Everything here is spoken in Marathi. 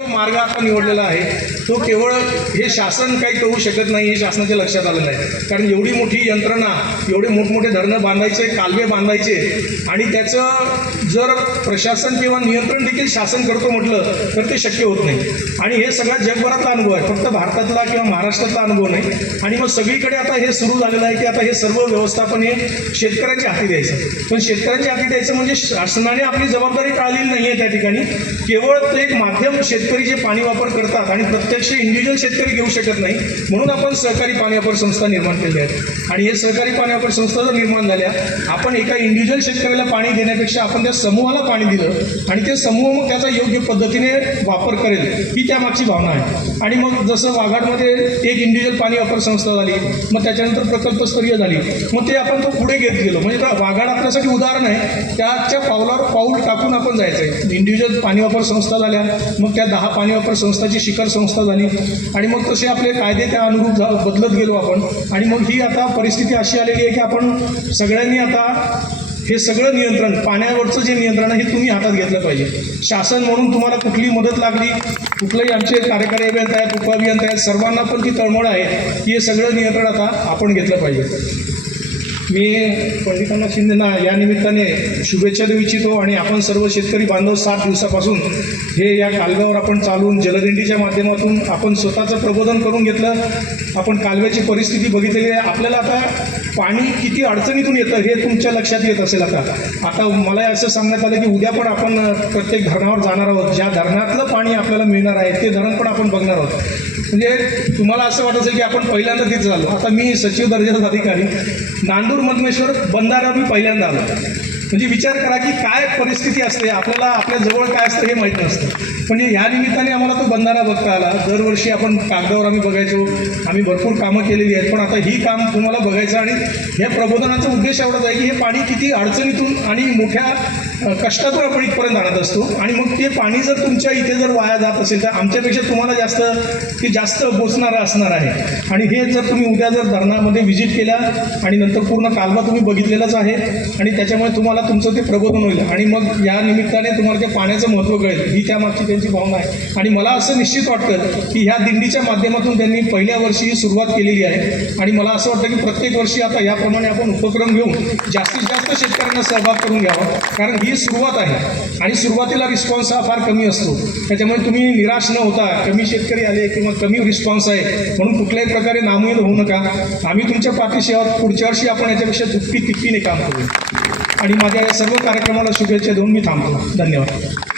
मार्ग आता निवडलेला आहे तो केवळ हे शासन काही करू शकत नाही हे शासनाच्या लक्षात आलेलं आहे. कारण एवढी मोठी यंत्रणा, एवढे मोठमोठे धरणं बांधायचे, कालवे बांधायचे आणि त्याचं जर प्रशासन किंवा नियंत्रण देखील शासन करतो म्हटलं तर ते शक्य होत नाही. आणि हे सगळा जगभरातला अनुभव आहे, फक्त भारतातला किंवा महाराष्ट्रातला अनुभव नाही. आणि मग सगळीकडे आता हे सुरू झालेलं आहे की आता हे सर्व व्यवस्थापन हे शेतकऱ्यांच्या हाती द्यायचं. पण शेतकऱ्यांच्या हाती द्यायचं म्हणजे शासनाने आपली जबाबदारी टाळलेली नाही आहे त्या ठिकाणी. केवळ ते एक माध्यम शेतकरी जे पाणी वापर करतात आणि प्रत्यक्ष इंडिव्हिज्युअल शेतकरी घेऊ शकत नाही, म्हणून आपण सहकारी पाणी वापर संस्था निर्माण केल्या आहेत. आणि हे सहकारी पाणी वापर संस्था जर निर्माण झाल्या, आपण एका इंडिव्हिज्युअल शेतकऱ्याला पाणी देण्यापेक्षा आपण त्या समूहाला पाणी दिलं आणि ते समूह मग त्याचा योग्य पद्धतीने वापर करेल, ही त्यामागची भावना आहे. आणि मग जसं वाघाडमध्ये एक इंडिव्हिज्युअल पाणी वापर संस्था झाली, मग त्याच्यानंतर प्रकल्पस्तरीय झाली, मग ते आपण तो पुढे घेत गेलो. म्हणजे वाघाड आपल्यासाठी उदाहरण आहे, त्याच्या पावलावर पाऊल टाकून आपण जायचं आहे. इंडिव्हिज्युअल पाणी वापर संस्था झाल्या, मग त्या 10 पाणी वापर संस्थाची शिखर संस्था झाली आणि मग तसे आपले कायदे त्या अनुरूप बदलत गेलो आपण. आणि मग ही आता परिस्थिती अशी आलेली आहे की आपण सगळ्यांनी आता हे सगळं नियंत्रण, पाण्यावरचं जे नियंत्रण आहे हे तुम्ही हातात घेतलं पाहिजे. शासन म्हणून तुम्हाला कुठली मदत लागली, कुठलंही आमचे कार्यकारी अभियंता आहेत, उपअभियंता आहेत, सर्वांना पण ती तळमळ आहे की हे सगळं नियंत्रण आता आपण घेतलं पाहिजे. मी पंडितांना शिंदेंना या निमित्ताने शुभेच्छा देऊ इच्छितो. आणि आपण सर्व शेतकरी बांधव 7 दिवसापासून हे या कालव्यावर आपण चालून जलदिंडीच्या माध्यमातून आपण स्वतःचं प्रबोधन करून घेतलं. आपण कालव्याची परिस्थिती बघितलेली आहे. आपल्याला आता पाणी किती अडचणीतून येतं हे तुमच्या लक्षात येत असेल. आता मला असं सांगण्यात आलं की उद्या पण आपण प्रत्येक धरणावर जाणार आहोत. ज्या धरणातलं पाणी आपल्याला मिळणार आहे ते धरण पण आपण बघणार आहोत. म्हणजे तुम्हाला असं वाटत असेल की आपण पहिल्यांदा तिथे झालो. आता मी सचिव दर्जाचा अधिकारी, नांदूर मधमेश्वर बंधारा मी पहिल्यांदा आलो. म्हणजे विचार करा की काय परिस्थिती असते, आपल्याला आपल्या जवळ काय असतं हे माहीत नसतं. म्हणजे ह्या निमित्ताने आम्हाला तो बंधारा बघता आला. दरवर्षी आपण कागदावर आम्ही बघायचो, आम्ही भरपूर कामं केलेली आहेत, पण आता ही काम तुम्हाला बघायचं. आणि ह्या प्रबोधनाचा उद्देश एवढाच आहे की हे पाणी किती अडचणीतून आणि मोठ्या कष्टातून आपण इथपर्यंत आणत असतो. आणि मग ते पाणी जर तुमच्या इथे जर वाया जात असेल तर आमच्यापेक्षा तुम्हाला जास्त बोचणारं असणार आहे. आणि हे जर तुम्ही उद्या जर धरणामध्ये व्हिजिट केल्या आणि नंतर पूर्ण कालवा तुम्ही बघितलेलाच आहे आणि त्याच्यामुळे तुम्हाला तुमचं ते प्रबोधन होईल. आणि मग या निमित्ताने तुम्हाला ते पाण्याचं महत्त्व कळेल, ही त्यामागची त्यांची भावना आहे. आणि मला असं निश्चित वाटतं की ह्या दिंडीच्या माध्यमातून त्यांनी पहिल्या वर्षी ही सुरुवात केलेली आहे. आणि मला असं वाटतं की प्रत्येक वर्षी आता याप्रमाणे आपण उपक्रम घेऊन जास्तीत जास्त शेतकऱ्यांना सहभाग करून घ्यावा. कारण ही सुरुवात आहे आणि सुरुवातीला रिस्पॉन्स हा फार कमी असतो. त्याच्यामुळे तुम्ही निराश न होता, कमी शेतकरी आले किंवा कमी रिस्पॉन्स आहे म्हणून कुठल्याही प्रकारे नामुहीन होऊ नका. आम्ही तुमच्या पाठीशी आहोत. पुढच्या वर्षी आपण याच्यापेक्षा दुप्पटी तिप्पटीने काम करू. आणि माझ्या या सर्व कार्यक्रमाला शुभेच्छा देऊन मी थांबतो. धन्यवाद.